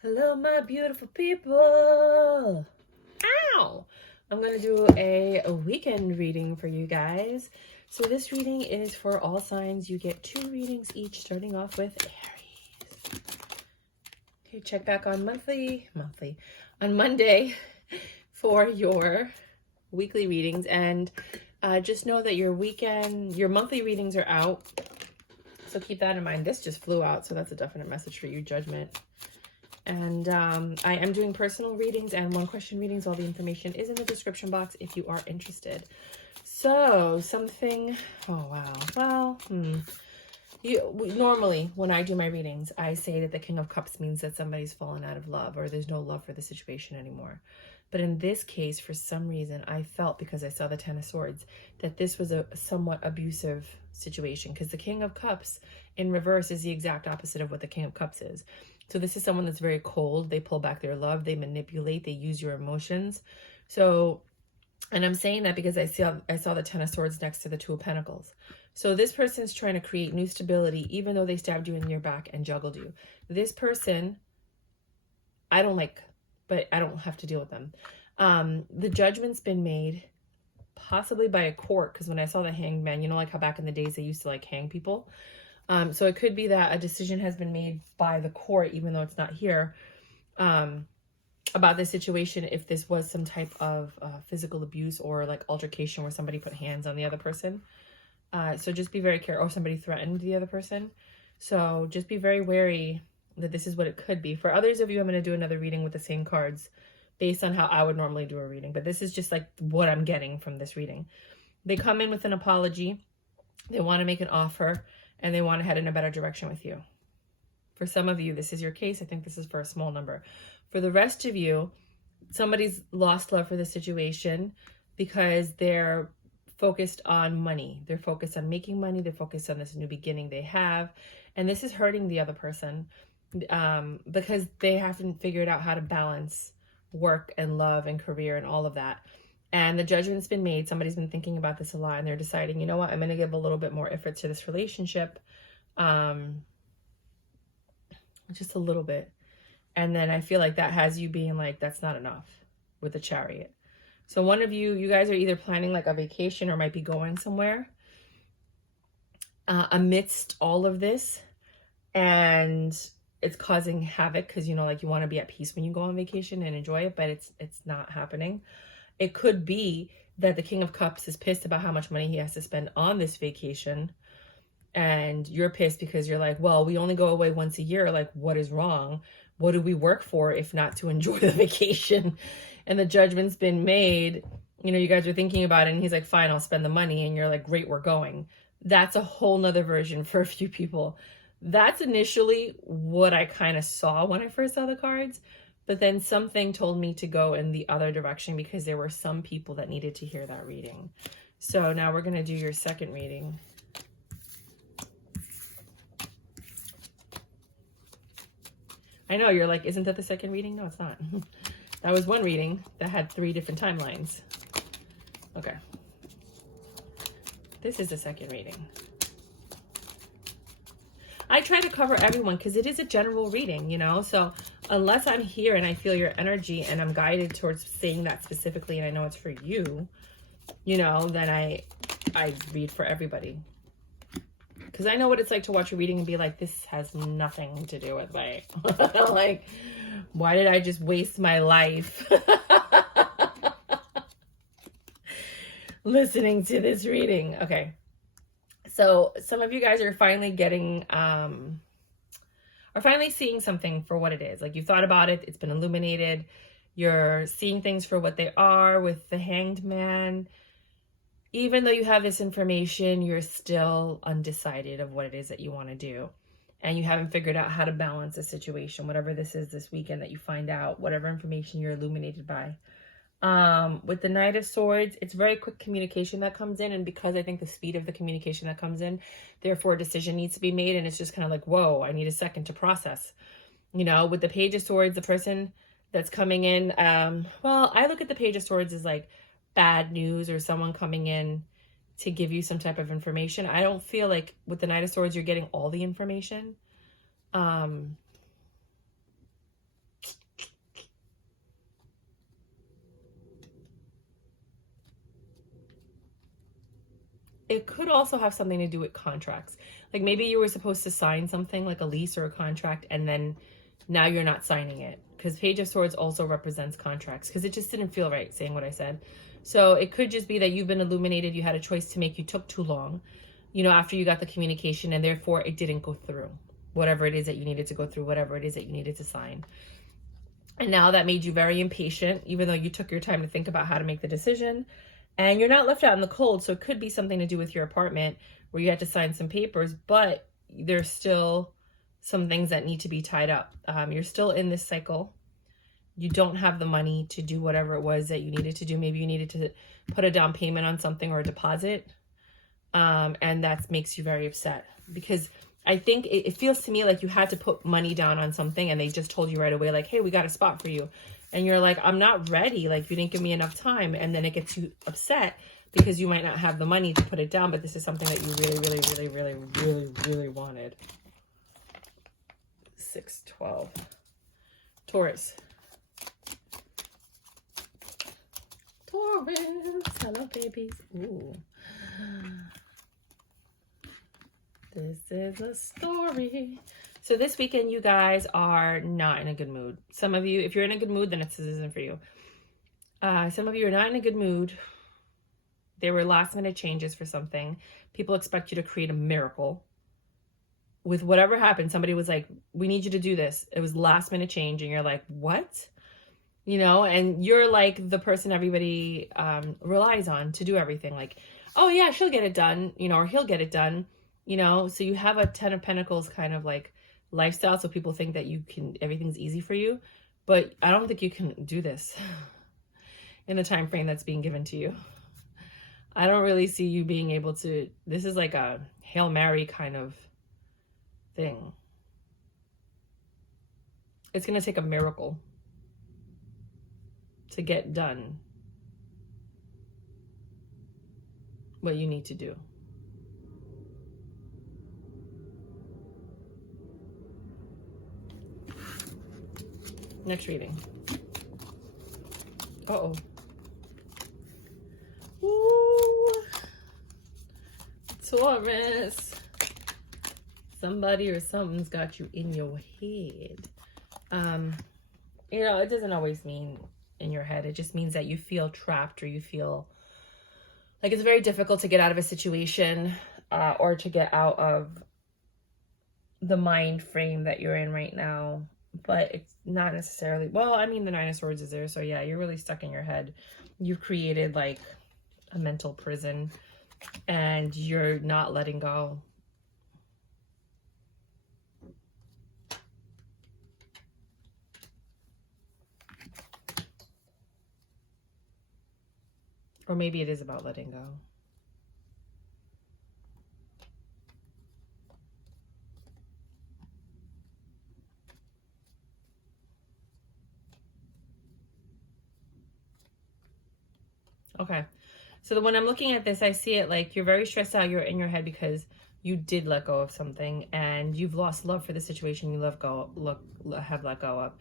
Hello, my beautiful people. Ow! I'm going to do a weekend reading for you guys. So this reading is for all signs. You get 2 readings each, starting off with Aries. Okay, check back on on Monday for your weekly readings. And just know that your monthly readings are out. So keep that in mind. This just flew out, so that's a definite message for you, Judgment. And I am doing personal readings and 1-question readings. All the information is in the description box if you are interested. So oh wow, well, normally when I do my readings, I say that the King of Cups means that somebody's fallen out of love or there's no love for the situation anymore. But in this case, for some reason, I felt, because I saw the Ten of Swords, that this was a somewhat abusive situation, because the King of Cups in reverse is the exact opposite of what the King of Cups is. So this is someone that's very cold. They pull back their love. They manipulate. They use your emotions. So, and I'm saying that because I saw the Ten of Swords next to the Two of Pentacles. So this person's trying to create new stability, even though they stabbed you in your back and juggled you. This person, I don't like, but I don't have to deal with them. The judgment's been made possibly by a court, because when I saw the Hanged Man, you know, like how back in the days they used to like hang people. So it could be that a decision has been made by the court, even though it's not here, about this situation, if this was some type of physical abuse or like altercation where somebody put hands on the other person. So just be very careful, or somebody threatened the other person. So just be very wary that this is what it could be. For others of you, I'm going to do another reading with the same cards based on how I would normally do a reading. But this is just like what I'm getting from this reading. They come in with an apology. They want to make an offer. And they want to head in a better direction with you. For some of you, this is your case. I think this is for a small number. For the rest of you, somebody's lost love for the situation because they're focused on money. They're focused on making money. They're focused on this new beginning they have. And this is hurting the other person because they haven't figured out how to balance work and love and career and all of that. And the judgment's been made. Somebody's been thinking about this a lot, and they're deciding, you know what, I'm going to give a little bit more effort to this relationship. Just a little bit. And then I feel like that has you being like, that's not enough with the Chariot. So one of you guys are either planning like a vacation or might be going somewhere amidst all of this. And it's causing havoc because, you know, like you want to be at peace when you go on vacation and enjoy it, but it's not happening. It could be that the King of Cups is pissed about how much money he has to spend on this vacation. And you're pissed because you're like, well, we only go away once a year. Like, what is wrong? What do we work for if not to enjoy the vacation? And the judgment's been made. You know, you guys are thinking about it. And he's like, fine, I'll spend the money. And you're like, great, we're going. That's a whole nother version for a few people. That's initially what I kind of saw when I first saw the cards. But then something told me to go in the other direction because there were some people that needed to hear that reading. So now we're going to do your second reading. I know, you're like, isn't that the second reading? No, it's not. That was one reading that had 3 different timelines. Okay. This is the second reading. I try to cover everyone because it is a general reading, you know? So unless I'm here and I feel your energy and I'm guided towards saying that specifically and I know it's for you, you know, then I read for everybody. Because I know what it's like to watch a reading and be like, this has nothing to do with my... like, why did I just waste my life listening to this reading? Okay. So some of you guys are finally getting, are finally seeing something for what it is. Like, you thought about it. It's been illuminated. You're seeing things for what they are with the Hanged Man. Even though you have this information, you're still undecided of what it is that you want to do. And you haven't figured out how to balance the situation, whatever this is this weekend that you find out, whatever information you're illuminated by. With the Knight of Swords, it's very quick communication that comes in. And because I think the speed of the communication that comes in, therefore a decision needs to be made. And it's just kind of like, whoa, I need a second to process. You know, with the Page of Swords, the person that's coming in, well, I look at the Page of Swords as like bad news or someone coming in to give you some type of information. I don't feel like with the Knight of Swords, you're getting all the information. it could also have something to do with contracts. Like maybe you were supposed to sign something like a lease or a contract, and then now you're not signing it, because Page of Swords also represents contracts, because it just didn't feel right saying what I said. So it could just be that you've been illuminated, you had a choice to make, you took too long, you know, after you got the communication, and therefore it didn't go through. Whatever it is that you needed to go through, whatever it is that you needed to sign. And now that made you very impatient, even though you took your time to think about how to make the decision. And you're not left out in the cold, so it could be something to do with your apartment where you had to sign some papers, but there's still some things that need to be tied up. You're still in this cycle. You don't have the money to do whatever it was that you needed to do. Maybe you needed to put a down payment on something or a deposit. And that makes you very upset, because I think it feels to me like you had to put money down on something and they just told you right away, like, hey, we got a spot for you. And you're like, I'm not ready. Like, you didn't give me enough time. And then it gets you upset because you might not have the money to put it down, but this is something that you really wanted. 6/12. Taurus. Taurus. Hello, babies. Ooh. This is a story. So this weekend, you guys are not in a good mood. Some of you, if you're in a good mood, then this isn't for you. Some of you are not in a good mood. There were last minute changes for something. People expect you to create a miracle. With whatever happened, somebody was like, we need you to do this. It was last minute change. And you're like, what? You know, and you're like the person everybody relies on to do everything. Like, oh yeah, she'll get it done, you know, or he'll get it done, you know. So you have a 10 of Pentacles kind of like lifestyle. So people think that you can, everything's easy for you, but I don't think you can do this in the time frame that's being given to you. I don't really see you being able to, this is like a Hail Mary kind of thing. It's going to take a miracle to get done what you need to do. Next reading. Uh-oh. Ooh. Taurus. Somebody or something's got you in your head. You know, it doesn't always mean in your head. It just means that you feel trapped, or you feel like it's very difficult to get out of a situation, or to get out of the mind frame that you're in right now. But it's not necessarily, well, I mean, the Nine of Swords is there. So yeah, you're really stuck in your head. You've created like a mental prison and you're not letting go. Or maybe it is about letting go. Okay. So when I'm looking at this, I see it like you're very stressed out. You're in your head because you did let go of something and you've lost love for the situation you have let go of.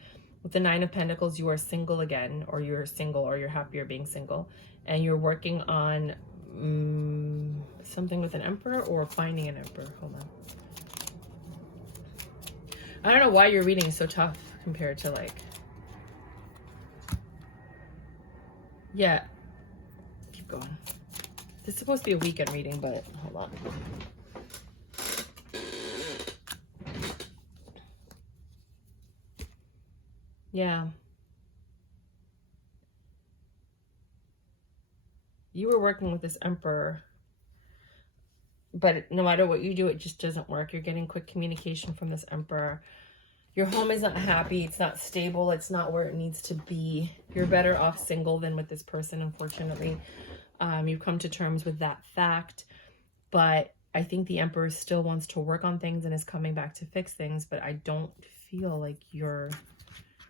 With the Nine of Pentacles, you are single again, or you're single, or you're happier being single. And you're working on something with an Emperor or finding an Emperor. Hold on. I don't know why your reading is so tough compared to like... Yeah. Keep going. This is supposed to be a weekend reading, but hold on. Yeah. You were working with this Emperor, but no matter what you do, it just doesn't work. You're getting quick communication from this Emperor. Your home is not happy. It's not stable. It's not where it needs to be. You're better off single than with this person, unfortunately. You've come to terms with that fact, but I think the Emperor still wants to work on things and is coming back to fix things, but I don't feel like you're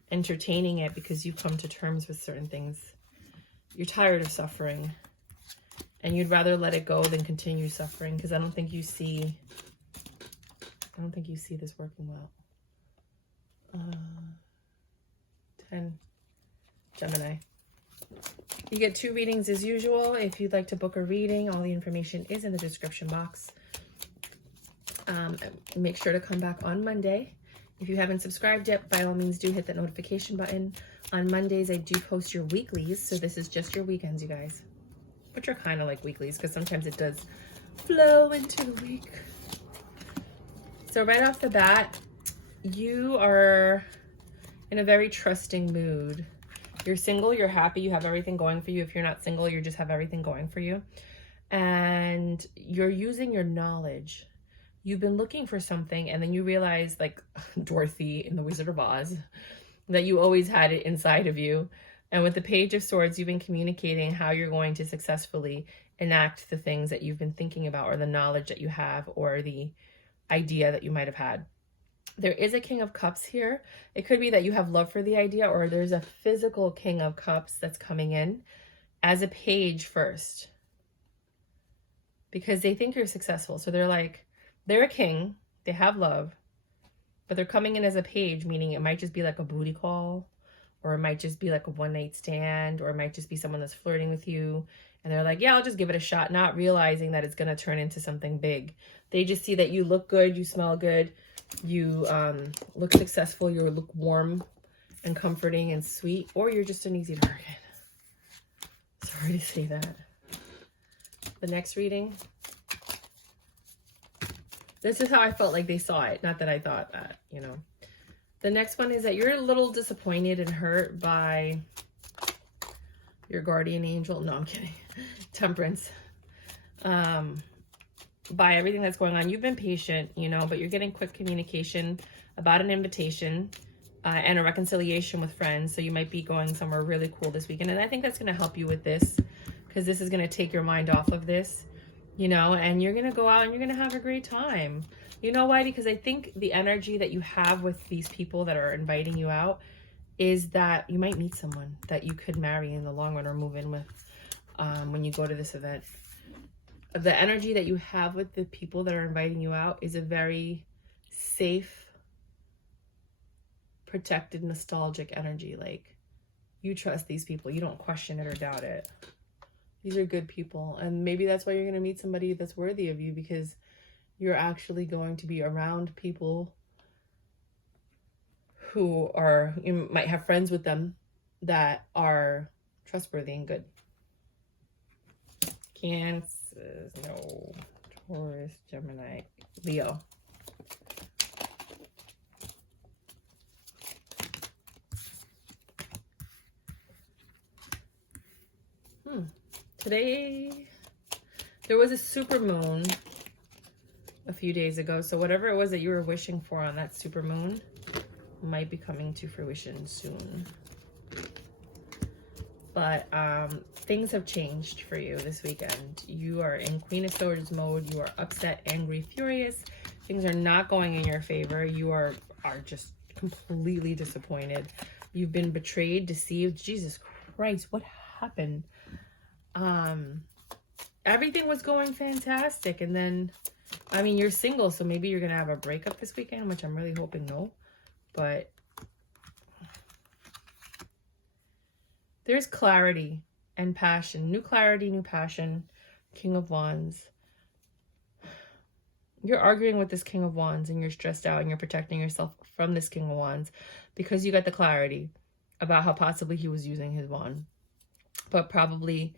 entertaining it because you've come to terms with certain things. You're tired of suffering and you'd rather let it go than continue suffering, because I don't think you see this working well. 10 Gemini. You get 2 readings as usual. If you'd like to book a reading, all the information is in the description box. Make sure to come back on Monday. If you haven't subscribed yet, by all means do hit that notification button. On Mondays, I do post your weeklies, so this is just your weekends, you guys. Which are kind of like weeklies, because sometimes it does flow into the week. So right off the bat, you are in a very trusting mood. You're single, you're happy, you have everything going for you. If you're not single, you just have everything going for you. And you're using your knowledge. You've been looking for something, and then you realize, like Dorothy in The Wizard of Oz, that you always had it inside of you. And with the Page of Swords, you've been communicating how you're going to successfully enact the things that you've been thinking about, or the knowledge that you have, or the idea that you might have had. There is a King of Cups here. It could be that you have love for the idea, or there's a physical King of Cups that's coming in as a page first, because they think you're successful. So they're a king, they have love, but they're coming in as a page, meaning it might just be like a booty call, or it might just be like a one-night stand, or it might just be someone that's flirting with you, and they're like, yeah, I'll just give it a shot, not realizing that it's going to turn into something big. They just see that you look good, you smell good, you look successful, you look warm and comforting and sweet, or you're just an easy target. Sorry to say that. The next reading. This is how I felt like they saw it. Not that I thought that, you know. The next one is that you're a little disappointed and hurt by your guardian angel. No, I'm kidding. Temperance. By everything that's going on. You've been patient, you know, but you're getting quick communication about an invitation and a reconciliation with friends. So you might be going somewhere really cool this weekend. And I think that's going to help you with this, because this is going to take your mind off of this, you know, and you're going to go out and you're going to have a great time. You know why? Because I think the energy that you have with these people that are inviting you out is that you might meet someone that you could marry in the long run or move in with when you go to this event. The energy that you have with the people that are inviting you out is a very safe, protected, nostalgic energy. Like, you trust these people. You don't question it or doubt it. These are good people. And maybe that's why you're going to meet somebody that's worthy of you, because you're actually going to be around people who are, you might have friends with them that are trustworthy and good. Cancer, no, Taurus, Gemini, Leo. Today, there was a super moon a few days ago. So whatever it was that you were wishing for on that super moon might be coming to fruition soon. But things have changed for you this weekend. You are in Queen of Swords mode. You are upset, angry, furious. Things are not going in your favor. You are just completely disappointed. You've been betrayed, deceived. Jesus Christ, what happened? Everything was going fantastic, and then, I mean, you're single, so maybe you're gonna have a breakup this weekend, which I'm really hoping no, but there's clarity and passion. New clarity, new passion. King of Wands. You're arguing with this King of Wands, and you're stressed out, and you're protecting yourself from this King of Wands because you got the clarity about how possibly he was using his wand. But probably,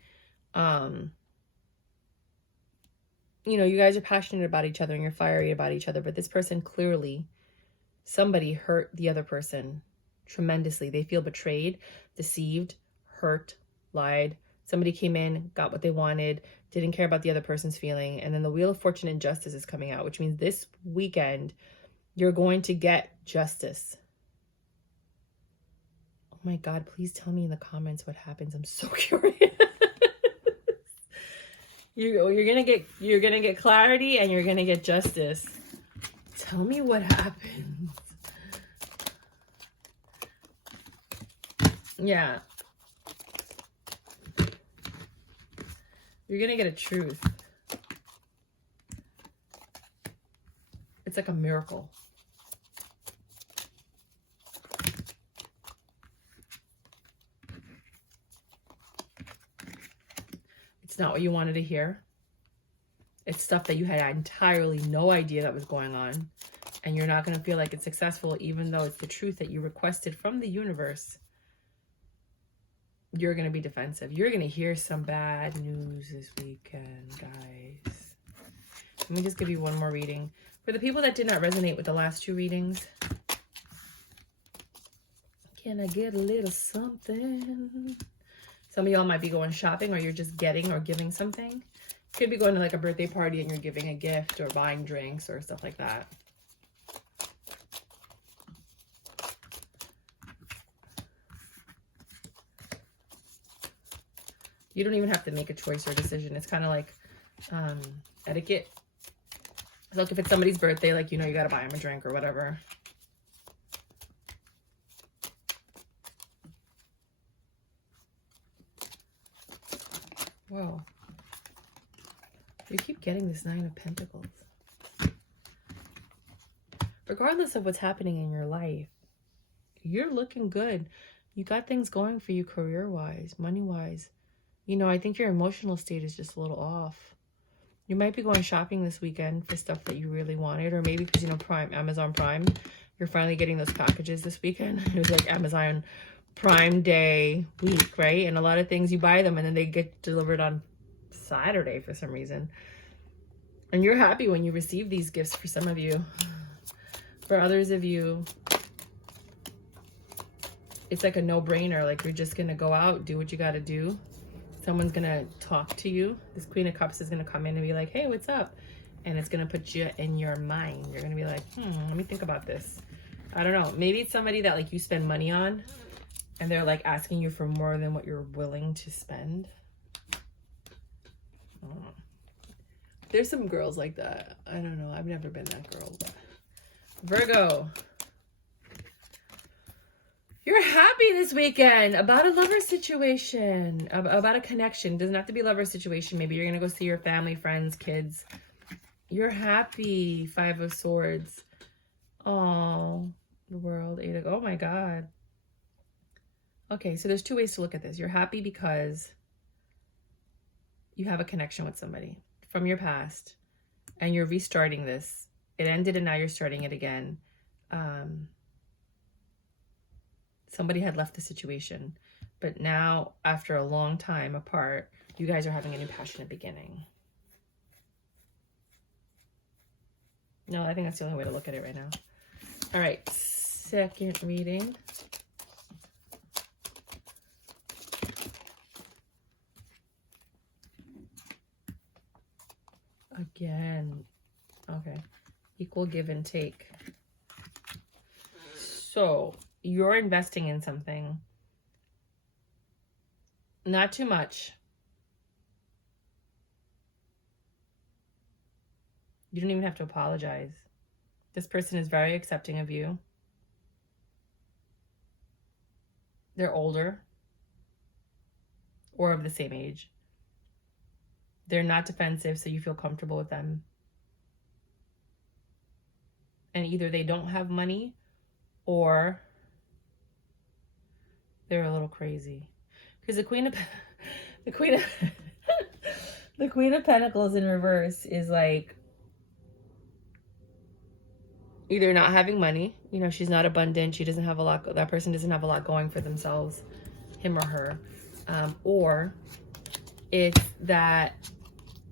you know, you guys are passionate about each other and you're fiery about each other, but this person clearly, somebody hurt the other person tremendously. They feel betrayed, deceived, hurt, lied. Somebody came in, got what they wanted, didn't care about the other person's feeling. And then the Wheel of Fortune and Justice is coming out, which means this weekend you're going to get justice. Oh my God, please tell me in the comments what happens. I'm so curious. You're gonna get clarity and you're gonna get justice. Tell me what happens. Yeah. You're gonna get a truth. It's like a miracle. not what you wanted to hear. It's stuff that you had entirely no idea that was going on. And you're not going to feel like it's successful, even though it's the truth that you requested from the universe. You're going to be defensive. You're going to hear some bad news this weekend, guys. Let me just give you one more reading. For the people that did not resonate with the last two readings, can I get a little something? Some of y'all might be going shopping, or you're just getting or giving something. Could be going to like a birthday party and you're giving a gift or buying drinks or stuff like that. You don't even have to make a choice or decision. It's kind of like etiquette. Like if it's somebody's birthday, like, you know, you got to buy them a drink or whatever. Whoa. You keep getting this Nine of Pentacles. Regardless of what's happening in your life, you're looking good. You got things going for you career-wise, money-wise. You know, I think your emotional state is just a little off. You might be going shopping this weekend for stuff that you really wanted, or maybe because, you know, Amazon Prime, you're finally getting those packages this weekend. It was like Amazon Prime Day week, right? And a lot of things, you buy them and then they get delivered on Saturday for some reason. And you're happy when you receive these gifts for some of you. For others of you, it's like a no-brainer. Like, you're just going to go out, do what you got to do. Someone's going to talk to you. This Queen of Cups is going to come in and be like, hey, what's up? And it's going to put you in your mind. You're going to be like, let me think about this. I don't know. Maybe it's somebody that, like, you spend money on and they're, like, asking you for more than what you're willing to spend. I don't know. There's some girls like that. I don't know. I've never been that girl. But Virgo. You're happy this weekend about a lover situation, about a connection. Doesn't have to be a lover situation. Maybe you're going to go see your family, friends, kids. You're happy. Five of Swords. Oh, the world. Oh my God. Okay, so there's two ways to look at this. You're happy because you have a connection with somebody from your past and you're restarting this. It ended and now you're starting it again. Somebody had left the situation, but now after a long time apart, you guys are having a new passionate beginning. No, I think that's the only way to look at it right now. All right, second reading. Again, okay, equal give and take. So you're investing in something, not too much. You don't even have to apologize. This person is very accepting of you. They're older or of the same age. They're not defensive, so you feel comfortable with them. And either they don't have money or they're a little crazy. Because the Queen of Pentacles in reverse is like either not having money, you know, she's not abundant, she doesn't have a lot, that person doesn't have a lot going for themselves, him or her, or it's that,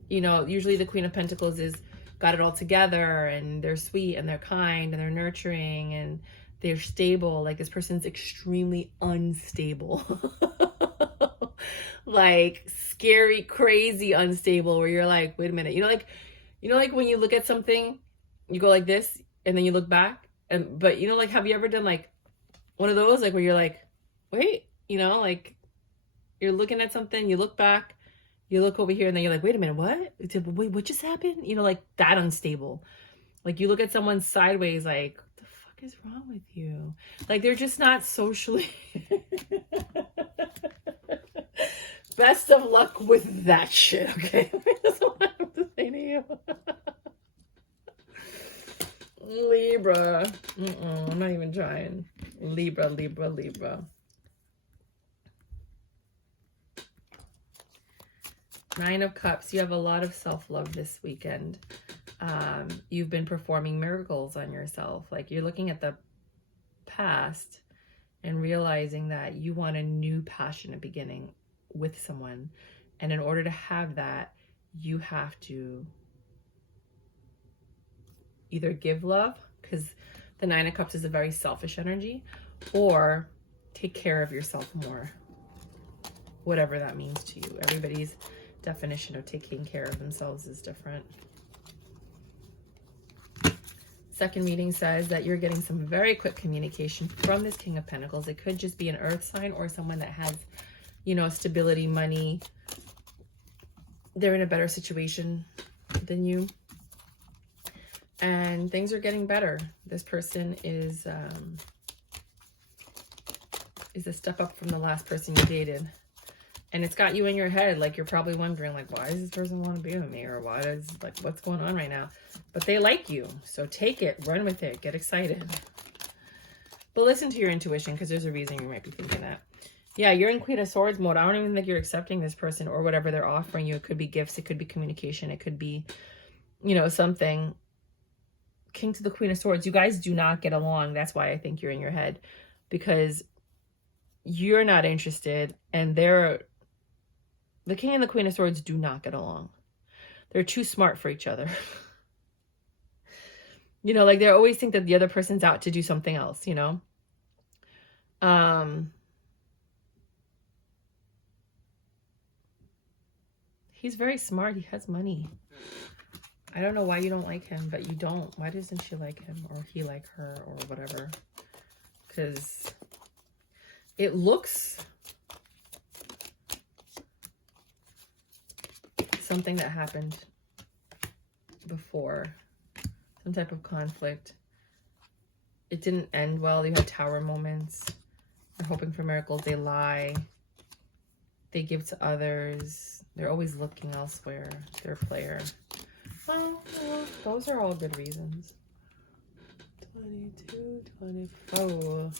you know, usually the Queen of Pentacles is got it all together and they're sweet and they're kind and they're nurturing and they're stable. Like, this person's extremely unstable. Like, scary, crazy unstable, where you're like, wait a minute. You know, like when you look at something, you go like this and then you look back. But you know, like, have you ever done like one of those, like, where you're like, wait, you know, like you're looking at something, you look back, you look over here, and then you're like, wait a minute, what? Wait, what just happened? You know, like that unstable. Like, you look at someone sideways, like, what the fuck is wrong with you? Like, they're just not socially. Best of luck with that shit, okay? That's what I have to say to you. Libra. I'm not even trying. Libra. Nine of Cups. You have a lot of self-love this weekend. You've been performing miracles on yourself. Like, you're looking at the past and realizing that you want a new passionate beginning with someone. And in order to have that, you have to either give love, because the Nine of Cups is a very selfish energy, or take care of yourself more. Whatever that means to you. Everybody's definition of taking care of themselves is different. Second reading says that you're getting some very quick communication from this King of Pentacles. It could just be an earth sign or someone that has, you know, stability, money. They're in a better situation than you. And things are getting better. This person is a step up from the last person you dated. And it's got you in your head, like, you're probably wondering, like, why does this person want to be with me? Or why does, like, what's going on right now? But they like you. So take it, run with it, get excited. But listen to your intuition, because there's a reason you might be thinking that. Yeah, you're in Queen of Swords mode. I don't even think you're accepting this person or whatever they're offering you. It could be gifts. It could be communication. It could be, you know, something. King to the Queen of Swords. You guys do not get along. That's why I think you're in your head. Because you're not interested, and the King and the Queen of Swords do not get along. They're too smart for each other. You know, like, they always think that the other person's out to do something else, you know? He's very smart. He has money. I don't know why you don't like him, but you don't. Why doesn't she like him, or he like her, or whatever? Because it looks something that happened before, some type of conflict. It didn't end well. You had tower moments. They're hoping for miracles. They lie. They give to others. They're always looking elsewhere. They're a player. Well, those are all good reasons. 22, 24.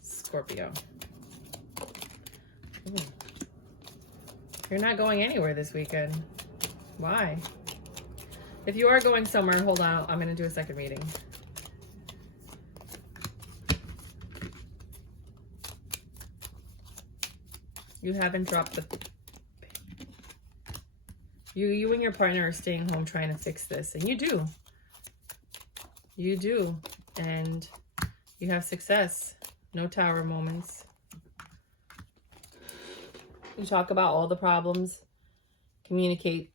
Scorpio. Ooh. You're not going anywhere this weekend. Why? If you are going somewhere, hold on. I'm going to do a second reading. You haven't dropped the... You and your partner are staying home trying to fix this. And you do. You do. And you have success. No tower moments. You talk about all the problems. Communicate.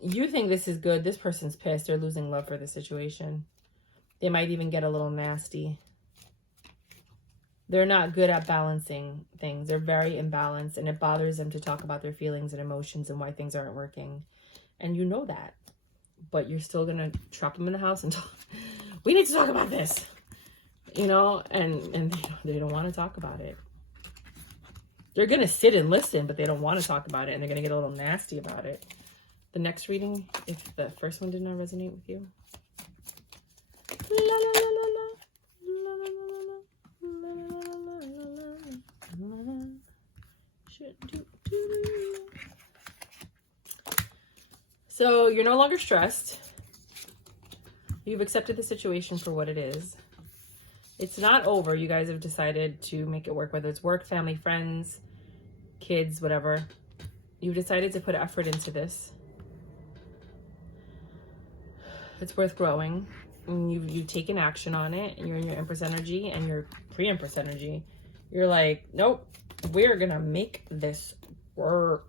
You think this is good. This person's pissed. They're losing love for the situation. They might even get a little nasty. They're not good at balancing things. They're very imbalanced, and it bothers them to talk about their feelings and emotions and why things aren't working. And you know that. But you're still going to trap them in the house and talk. We need to talk about this. You know, and they don't want to talk about it. They're going to sit and listen, but they don't want to talk about it, and they're going to get a little nasty about it. The next reading, if the first one did not resonate with you. So you're no longer stressed. You've accepted the situation for what it is. It's not over. You guys have decided to make it work, whether it's work, family, friends, kids, whatever. You've decided to put effort into this. It's worth growing. And you've taken action on it, and you're in your Empress energy and your pre-Empress energy. You're like, nope, we're going to make this work.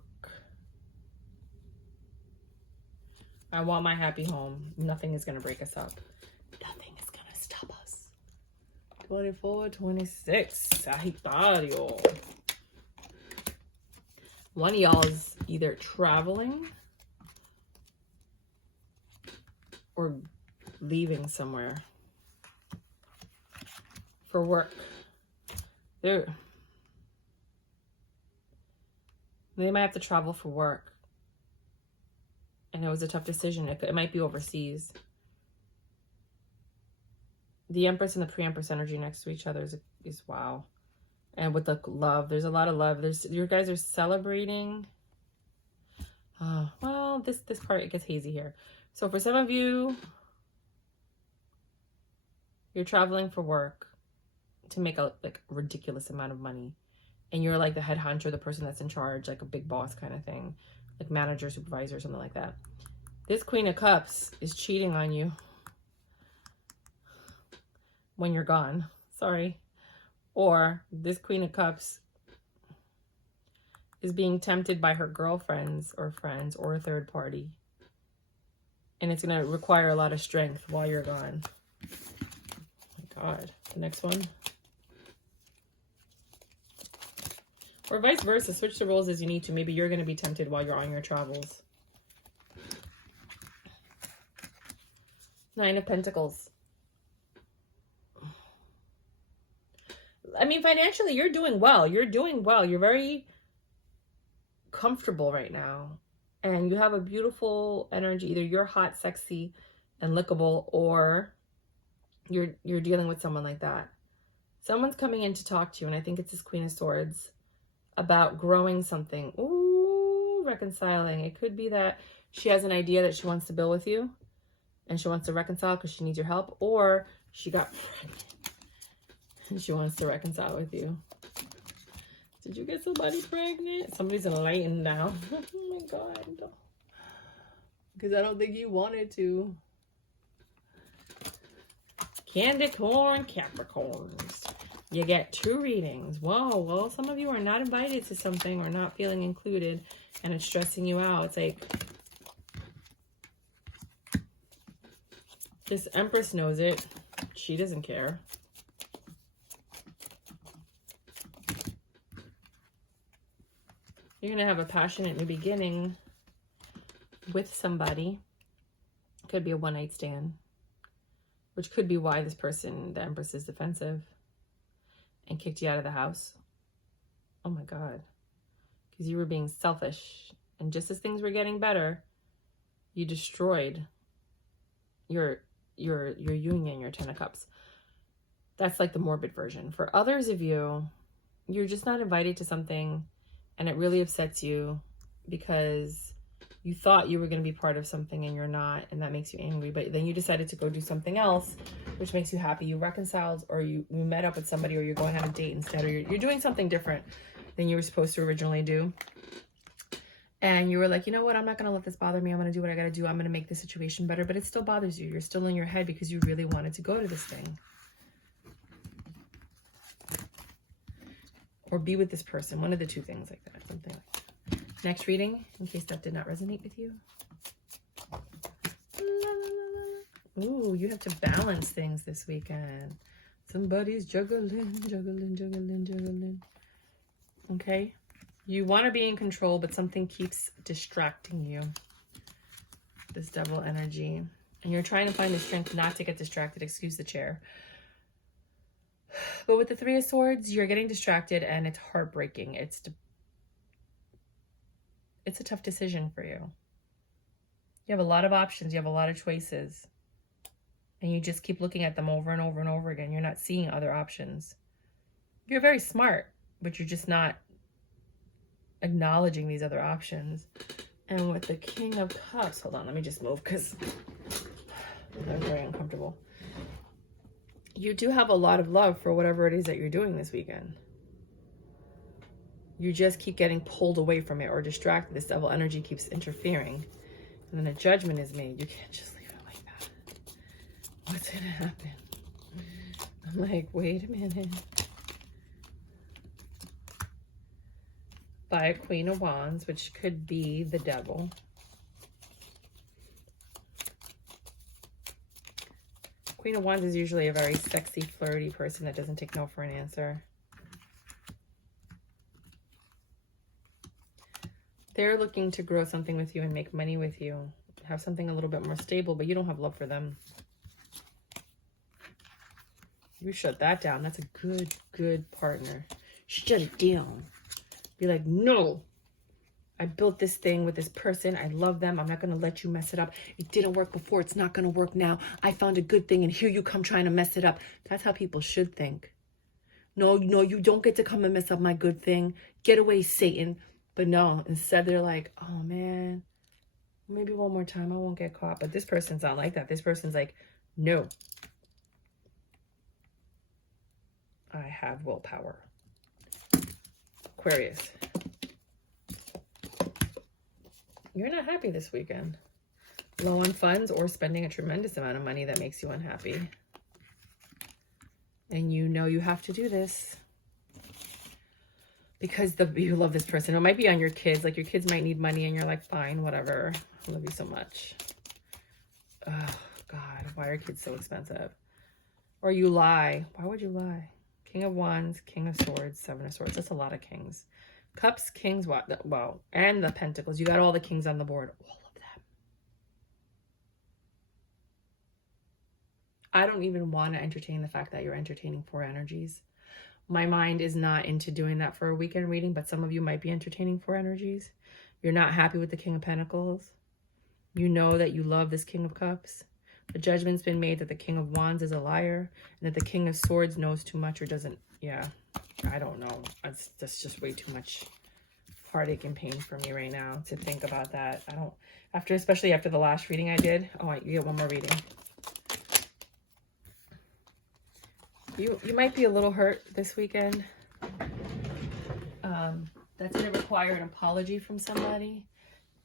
I want my happy home. Nothing is going to break us up. Nothing is going to stop us. 24, 26, Sagittarius. One of y'all is either traveling or leaving somewhere for work. They might have to travel for work. And it was a tough decision. It might be overseas. The Empress and the pre-Empress energy next to each other is wow. And with the love, there's a lot of love. You guys are celebrating. Well, this part, it gets hazy here. So for some of you, you're traveling for work to make a like ridiculous amount of money. And you're like the head honcho, the person that's in charge, like a big boss kind of thing, like manager, supervisor, something like that. This Queen of Cups is cheating on you when you're gone. Sorry. Or this Queen of Cups is being tempted by her girlfriends or friends or a third party. And it's going to require a lot of strength while you're gone. Oh my God. The next one. Or vice versa. Switch the roles as you need to. Maybe you're going to be tempted while you're on your travels. Nine of Pentacles. I mean, financially, you're doing well. You're doing well. You're very comfortable right now. And you have a beautiful energy. Either you're hot, sexy, and lickable, or you're dealing with someone like that. Someone's coming in to talk to you, and I think it's this Queen of Swords, about growing something. Ooh, reconciling. It could be that she has an idea that she wants to build with you, and she wants to reconcile because she needs your help, or she got pregnant and she wants to reconcile with you. Did you get somebody pregnant? Somebody's enlightened now. Oh my God. Because I don't think you wanted to. Candy corn Capricorns. You get 2 readings. Whoa, well, some of you are not invited to something or not feeling included, and it's stressing you out. It's like this Empress knows it. She doesn't care. You're going to have a passionate new beginning with somebody. Could be a one-night stand, which could be why this person, the Empress, is defensive and kicked you out of the house. Oh my God. Because you were being selfish. And just as things were getting better, you destroyed your union, your 10 of Cups. That's like the morbid version. For others of you, you're just not invited to something, and it really upsets you because you thought you were going to be part of something and you're not, and that makes you angry. But then you decided to go do something else, which makes you happy. You reconciled, or you met up with somebody, or you're going on a date instead, or you're doing something different than you were supposed to originally do. And you were like, you know what? I'm not going to let this bother me. I'm going to do what I got to do. I'm going to make the situation better. But it still bothers you. You're still in your head because you really wanted to go to this thing. Or be with this person. One of the two things like that. Something like that. Next reading, in case that did not resonate with you. Ooh, you have to balance things this weekend. Somebody's juggling. Okay? You want to be in control, but something keeps distracting you. This Devil energy. And you're trying to find the strength not to get distracted. Excuse the chair. But with the 3 of Swords, you're getting distracted, and it's heartbreaking. It's a tough decision for you. You have a lot of options. You have a lot of choices. And you just keep looking at them over and over and over again. You're not seeing other options. You're very smart, but you're just not acknowledging these other options. And with the King of Cups, hold on, let me just move because I'm very uncomfortable. You do have a lot of love for whatever it is that you're doing this weekend. You just keep getting pulled away from it or distracted. This Devil energy keeps interfering. And then a judgment is made. You can't just leave it like that. What's going to happen? I'm like, wait a minute. By a Queen of Wands, which could be the devil. Queen of Wands is usually a very sexy, flirty person that doesn't take no for an answer. They're looking to grow something with you and make money with you. Have something a little bit more stable, but you don't have love for them. You shut that down. That's a good partner. Shut it down. Be like, no. I built this thing with this person. I love them. I'm not going to let you mess it up. It didn't work before. It's not going to work now. I found a good thing, and here you come trying to mess it up. That's how people should think. No, you don't get to come and mess up my good thing. Get away, Satan. But no, instead they're like, oh man, maybe one more time, I won't get caught. But this person's not like that. This person's like, no. I have willpower. Aquarius. You're not happy this weekend. Low on funds or spending a tremendous amount of money that makes you unhappy. And you know you have to do this because you love this person. It might be on your kids. Like your kids might need money and you're like, fine, whatever. I love you so much. Oh, God. Why are kids so expensive? Or you lie. Why would you lie? King of Wands, King of Swords, Seven of Swords. That's a lot of kings. Cups, kings, wow. And the Pentacles. You got all the kings on the board. All of them. I don't even want to entertain the fact that you're entertaining 4 energies. My mind is not into doing that for a weekend reading, but some of you might be entertaining 4 energies. You're not happy with the King of Pentacles. You know that you love this King of Cups. The judgment's been made that the King of Wands is a liar and that the King of Swords knows too much or doesn't. Yeah, I don't know. That's just way too much heartache and pain for me right now to think about that. I don't, especially after the last reading I did. Oh, you get one more reading. You might be a little hurt this weekend. That's going to require an apology from somebody.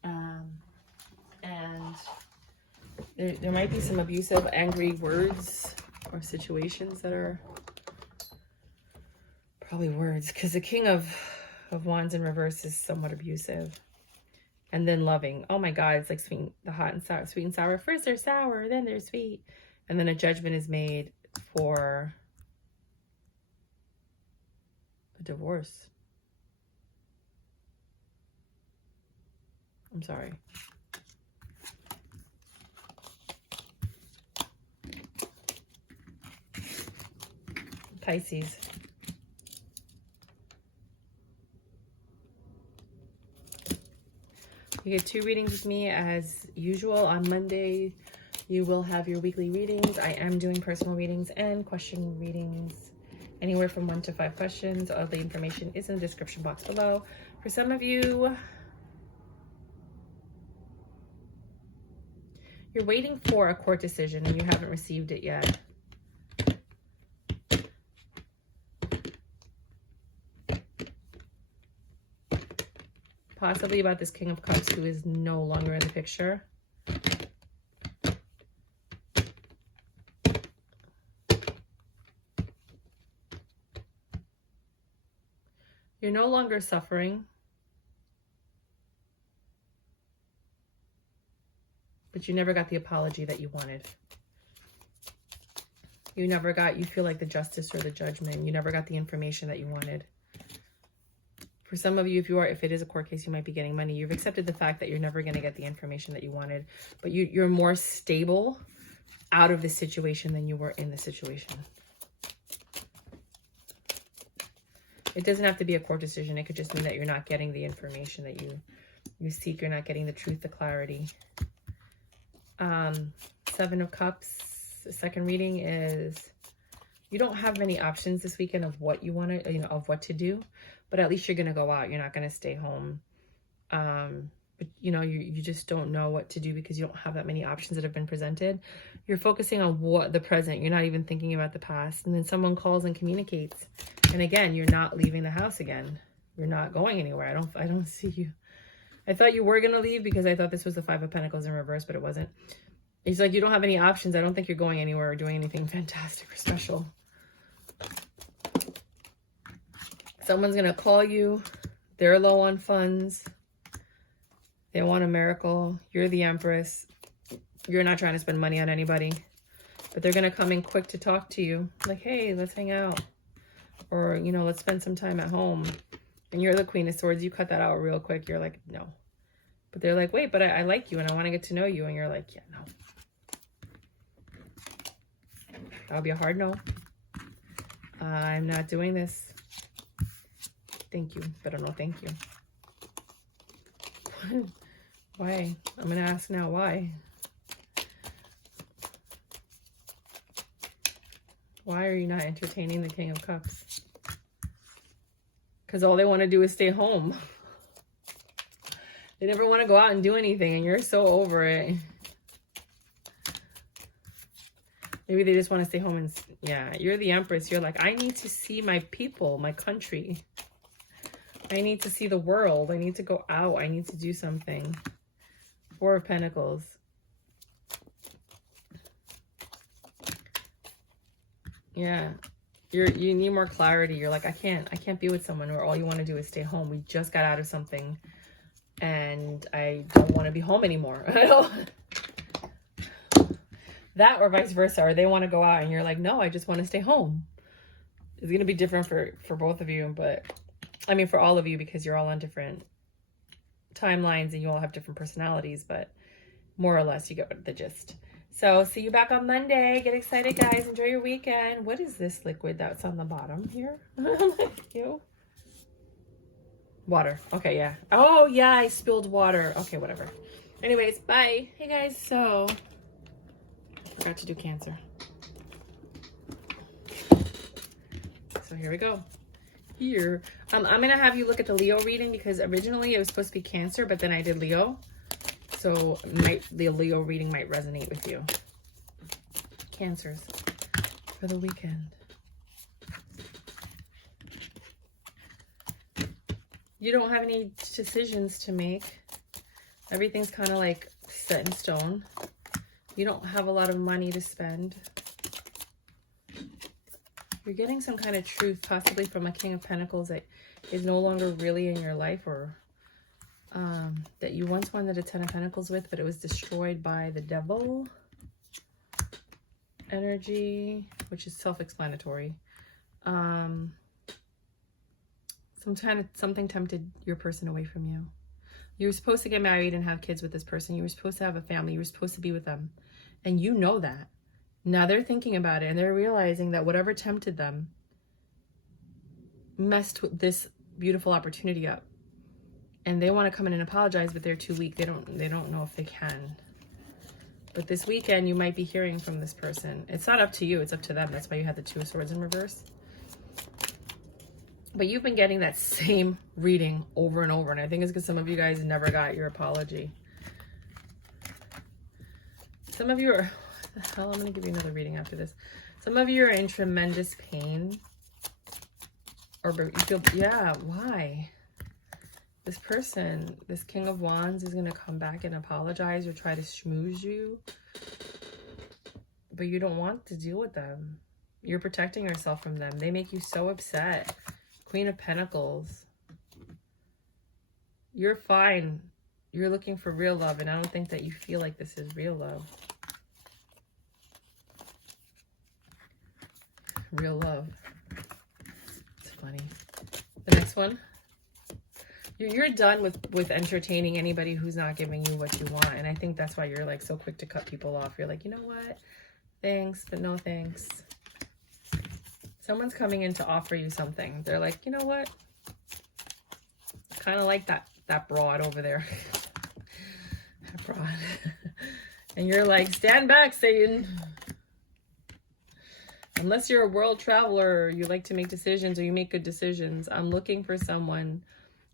And there might be some abusive, angry words or situations that are probably words. Because the King of Wands in reverse is somewhat abusive. And then loving. Oh my God, it's like sweet, the hot and sour, sweet and sour. First they're sour, then they're sweet. And then a judgment is made for a divorce. I'm sorry. Pisces. You get 2 readings with me as usual. On Monday, you will have your weekly readings. I am doing personal readings and question readings. Anywhere from 1 to 5 questions. All the information is in the description box below. For some of you, you're waiting for a court decision and you haven't received it yet. Possibly about this King of Cups who is no longer in the picture. You're no longer suffering. But you never got the apology that you wanted. You feel like the justice or the judgment. You never got the information that you wanted. For some of you, if it is a court case, you might be getting money. You've accepted the fact that you're never going to get the information that you wanted, but you're more stable out of the situation than you were in the situation. It doesn't have to be a court decision. It could just mean that you're not getting the information that you seek. You're not getting the truth, the clarity. 7 of Cups. The second reading is you don't have many options this weekend of what you want to, of what to do. But at least you're going to go out. You're not going to stay home. But, you just don't know what to do because you don't have that many options that have been presented. You're focusing on the present. You're not even thinking about the past. And then someone calls and communicates. And again, you're not leaving the house again. You're not going anywhere. I don't see you. I thought you were going to leave because I thought this was the 5 of Pentacles in reverse, but it wasn't. It's like you don't have any options. I don't think you're going anywhere or doing anything fantastic or special. Someone's going to call you. They're low on funds. They want a miracle. You're the Empress. You're not trying to spend money on anybody. But they're going to come in quick to talk to you. Like, hey, let's hang out. Or, let's spend some time at home. And you're the Queen of Swords. You cut that out real quick. You're like, no. But they're like, wait, but I like you and I want to get to know you. And you're like, yeah, no. That would be a hard no. I'm not doing this. Thank you, but no thank you. Why? I'm going to ask now, why? Why are you not entertaining the King of Cups? Because all they want to do is stay home. They never want to go out and do anything, and you're so over it. Maybe they just want to stay home and, yeah, you're the Empress. You're like, I need to see my people, my country. I need to see the world. I need to go out. I need to do something. Four of Pentacles. Yeah. You need more clarity. You're like, I can't be with someone where all you want to do is stay home. We just got out of something and I don't want to be home anymore. I don't. That or vice versa. Or they want to go out and you're like, no, I just want to stay home. It's going to be different for both of you, but I mean, for all of you, because you're all on different timelines and you all have different personalities, but more or less you get the gist. So see you back on Monday. Get excited, guys. Enjoy your weekend. What is this liquid that's on the bottom here? You? Water. Okay, yeah. Oh, yeah, I spilled water. Okay, whatever. Anyways, bye. Hey, guys. So, I forgot to do Cancer. So here we go. Here. I'm going to have you look at the Leo reading because originally it was supposed to be Cancer, but then I did Leo. So the Leo reading might resonate with you. Cancers for the weekend. You don't have any decisions to make. Everything's kind of like set in stone. You don't have a lot of money to spend. You're getting some kind of truth, possibly from a King of Pentacles that is no longer really in your life, or that you once wanted a Ten of Pentacles with, but it was destroyed by the Devil energy, which is self-explanatory. Something tempted your person away from you. You were supposed to get married and have kids with this person. You were supposed to have a family. You were supposed to be with them. And you know that. Now they're thinking about it and they're realizing that whatever tempted them messed with this beautiful opportunity up. And they want to come in and apologize, but they're too weak. They don't know if they can. But this weekend, you might be hearing from this person. It's not up to you. It's up to them. That's why you had the Two of Swords in reverse. But you've been getting that same reading over and over. And I think it's because some of you guys never got your apology. Some of you are... What the hell? I'm going to give you another reading after this. Some of you are in tremendous pain. Or you feel... Yeah, why? This person, this King of Wands, is going to come back and apologize or try to schmooze you. But you don't want to deal with them. You're protecting yourself from them. They make you so upset. Queen of Pentacles. You're fine. You're looking for real love, and I don't think that you feel like this is real love. Real love. It's funny. The next one. You're done with entertaining anybody who's not giving you what you want. And I think that's why you're like so quick to cut people off. You're like, you know what? Thanks, but no thanks. Someone's coming in to offer you something. They're like, you know what? Kind of like that broad over there. That broad. And you're like, stand back, Satan. Unless you're a world traveler, or you like to make decisions, or you make good decisions. I'm looking for someone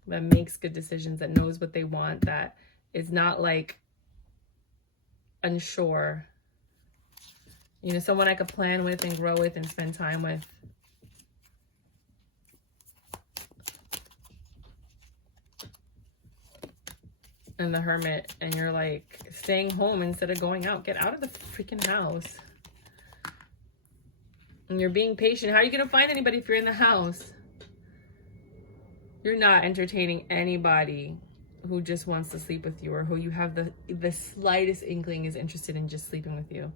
that makes good decisions, that knows what they want, that is not like unsure. You know, someone I could plan with and grow with and spend time with. And the Hermit, and you're like staying home instead of going out. Get out of the freaking house. And you're being patient. How are you going to find anybody if you're in the house? You're not entertaining anybody who just wants to sleep with you, or who you have the slightest inkling is interested in just sleeping with you.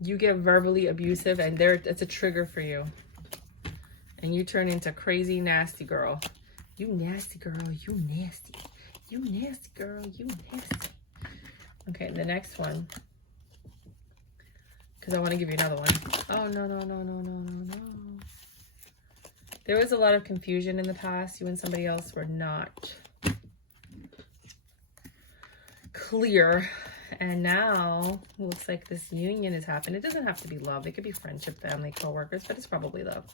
You get verbally abusive, and it's a trigger for you. And you turn into crazy, nasty girl. You nasty girl, you nasty. You nasty girl, you nasty. Okay, the next one. Because I want to give you another one. Oh, no. There was a lot of confusion in the past. You and somebody else were not clear. And now it looks like this union has happened. It doesn't have to be love. It could be friendship, family, co-workers, but it's probably love.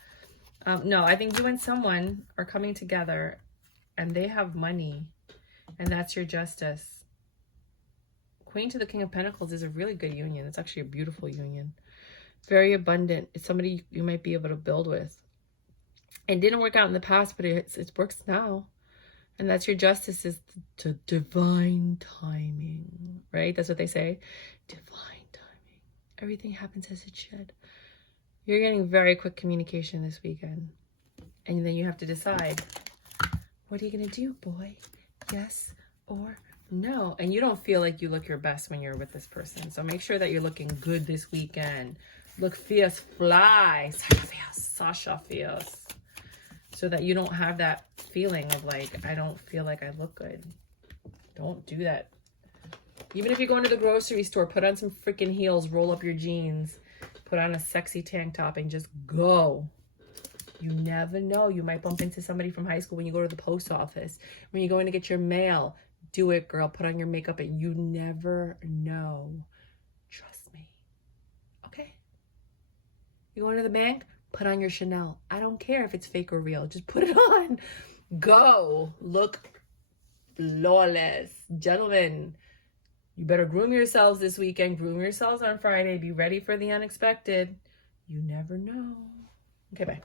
No, I think you and someone are coming together and they have money. And that's your Justice. Queen to the King of Pentacles is a really good union. It's actually a beautiful union. Very abundant. It's somebody you might be able to build with. It didn't work out in the past, but it works now. And that's your Justice, is the divine timing, right? That's what they say. Divine timing. Everything happens as it should. You're getting very quick communication this weekend. And then you have to decide, what are you going to do, boy? Yes or no? And you don't feel like you look your best when you're with this person. So make sure that you're looking good this weekend. Look fierce, fly. Sasha fierce. So that you don't have that feeling of like, I don't feel like I look good. Don't do that. Even if you're going to the grocery store, put on some freaking heels, roll up your jeans, put on a sexy tank top and just go. You never know. You might bump into somebody from high school when you go to the post office. When you're going to get your mail, do it, girl. Put on your makeup and you never know. Trust me. Okay? You going to the bank? Put on your Chanel. I don't care if it's fake or real. Just put it on. Go. Look flawless. Gentlemen, you better groom yourselves this weekend. Groom yourselves on Friday. Be ready for the unexpected. You never know. Okay, bye.